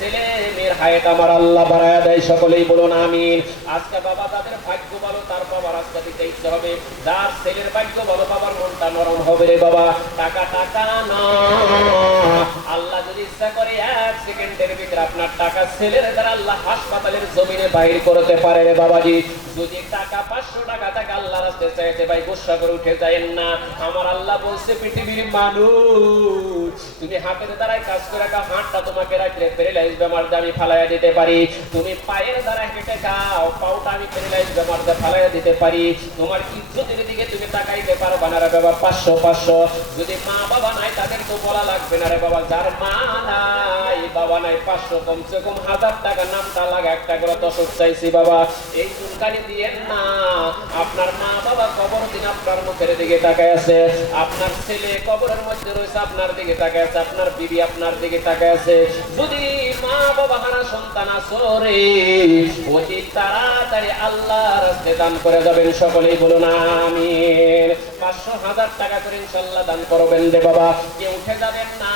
ছেলে মেয়ের হায়াত আমার আল্লাহ বাড়ায়া দেয়, সকলেই বলুন আমিন। আজকে বাবা যাদের ভাগ্য ভালো তার বাবার রাস্তা দিতে ইচ্ছে হবে, যার ছেলের ভাগ্য ভালো বাবার মনটা নরম হবে রে বাবা। টাকা টাকা না, আল্লাহ যদি ইচ্ছা করে 1 সেকেন্ডের ভিতরে আপনার টাকা ছেলের দ্বারা আল্লাহ হাসপাতালের জমিনে বাইর করতে পারে রে বাবাজি। যদি টাকা 500 টাকা থাকে আল্লাহর রাস্তায় চাইতে ভাই গুসা করে উঠে যায়েন না। আমার আল্লাহ বলছে পৃথিবীর মানুষ তুমি হাতের দ্বারাই কাজ করে রাখা, হাতটা তোমাকে রাখলে প্যারালাইজ বেমার দিয়ে আমি ফালাইয়া দিতে পারি। তুমি পায়ের দ্বারা হেঁটে খাও, পাওটা আমি প্যারালাইজ বেমার দিয়ে ফালাইয়া দিতে পারি। তোমার ইজ্জতের দিকে তুমি তাকাইতে পারবা না রে বাবা। 500 যদি মা বাবা নাই তাদের তো বলা লাগবে না রে বাবা। যার মা নাই বাবা নাই 500 কমসে কম 1000 টাকা নামটা লাগা একটা করে দশক চাইছি বাবা। এই চুলকানি দিয়েন না। আপনার মা বাবা কবর দিন আপনার মুখের দিকে তাকায় আছে, আপনার ছেলে কবরের মধ্যে রয়েছে আপনার দিকে তাকায় আছে, আপনার বিবি আপনার দিকে তাকায় আছে। যদি মা বাবা হারা সন্তান আসরে অতি তাড়াতাড়ি আল্লাহর রাস্তায় দান করে যাবেন, সকলেই বলুন আমিন। 500-1000 টাকা করে ইনশাআল্লাহ দান করবেন রে বাবা, কেউ উঠে যাবেন না।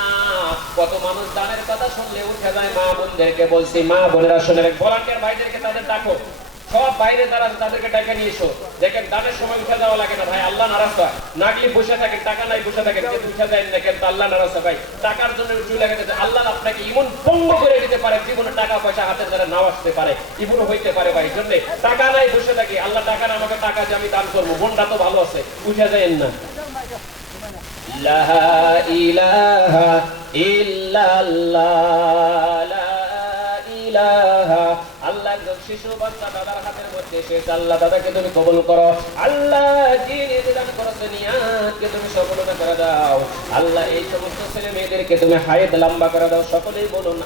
কত মানুষ দানের কথা শুনলে উঠে যায়। মা বোনদেরকে বলছি, মা বোনেরা শুনে, ভলান্টিয়ার ভাইদেরকে তাদের ডাকো, সব বাইরে তারা তাদেরকে টাকা নিয়ে এসো। দেখেন দানের সময় উঠে যাওয়া লাগে না ভাই, আল্লাহ নারাজ হয়। নাগলি বসে থাকেন, টাকা নাই বসে থাকেন, কিন্তু উঠে যায় না কেন? আল্লাহ নারাজ হয় ভাই। টাকার জন্য উঠে লাগে আল্লাহ আপনাকে ইমন ভঙ্গ করে দিতে পারে, জীবনে টাকা পয়সা হাতের দ্বারা নাও আসতে পারে, ইমন হইতে পারে ভাই। জন্য টাকা নাই বসে থাকি, আল্লাহ টাকা না, আমাকে টাকা যে আমি দান করবো, বোনটা তো ভালো আছে, উঠে যায় না। লা ইলাহা ইল্লাল্লাহ, লা ইলাহা। আল্লাহ একজন শিশু বাচ্চা দাদার হাতের মধ্যে এসেছে, আল্লাহ দাদাকে তুমি কবুল করো। আল্লাহ যিনি দান করেছে নিয়াতকে তুমি সফলতা করে দাও। আল্লাহ এই সমস্ত ছেলে মেয়েদেরকে তুমি হায়াত লম্বা করে দাও, সকলেই বলুন।